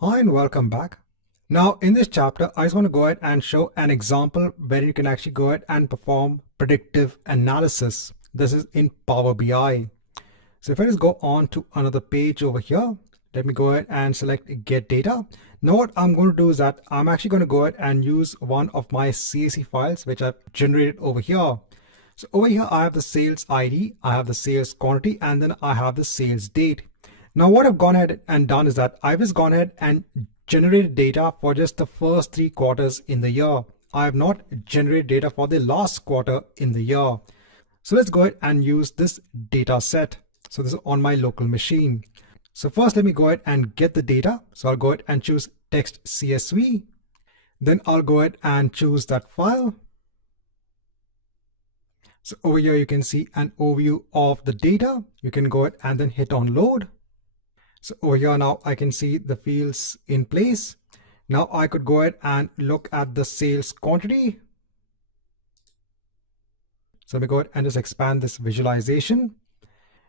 Hi and welcome back. Now in this chapter, I just want to go ahead and show an example where you can actually go ahead and perform predictive analysis. This is in Power BI. So if I just go on to another page over here, let me go ahead and select Get Data. Now what I'm going to do is that I'm actually going to go ahead and use one of my CSV files which I've generated over here. So over here, I have the sales ID, I have the sales quantity, and then I have the sales date. Now what I've gone ahead and done is that I've just gone ahead and generated data for just the first 3 quarters in the year. I have not generated data for the last quarter in the year. So let's go ahead and use this data set. So this is on my local machine. So first let me go ahead and get the data. So I'll go ahead and choose text CSV. Then I'll go ahead and choose that file. So over here you can see an overview of the data. You can go ahead and then hit on load. So over here now I can see the fields in place. Now I could go ahead and look at the sales quantity. So let me go ahead and just expand this visualization.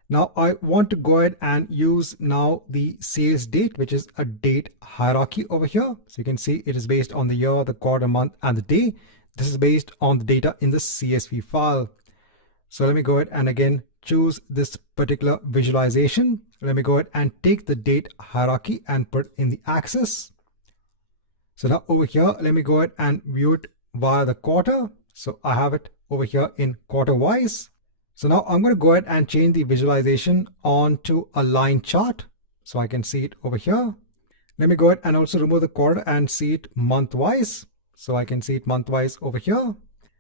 Now I want to go ahead and use now the sales date, which is a date hierarchy over here. So you can see it is based on the year, the quarter, month, and the day. This is based on the data in the CSV file. So let me go ahead and again choose this particular visualization. Let me go ahead and take the date hierarchy and put in the axis. So now over here, let me go ahead and view it via the quarter. So I have it over here in quarter wise. So now I'm going to go ahead and change the visualization onto a line chart. So I can see it over here. Let me go ahead and also remove the quarter and see it month wise. So I can see it month wise over here.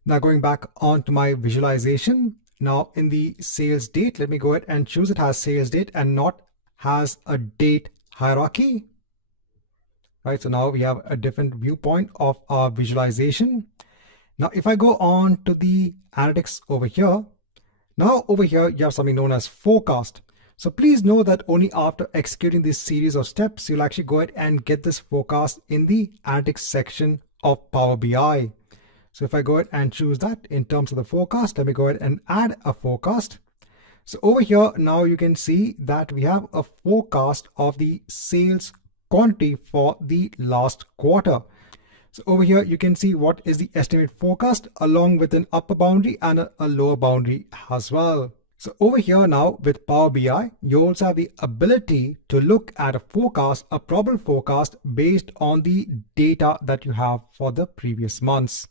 Now going back onto my visualization. Now in the sales date, let me go ahead and choose it as sales date and not has a date hierarchy. Right, so now we have a different viewpoint of our visualization. Now if I go on to the analytics over here, now over here you have something known as forecast. So please know that only after executing this series of steps, you'll actually go ahead and get this forecast in the analytics section of Power BI. So if I go ahead and choose that in terms of the forecast, let me go ahead and add a forecast. So over here, now you can see that we have a forecast of the sales quantity for the last quarter. So over here, you can see what is the estimated forecast along with an upper boundary and a lower boundary as well. So over here now with Power BI, you also have the ability to look at a forecast, a probable forecast based on the data that you have for the previous months.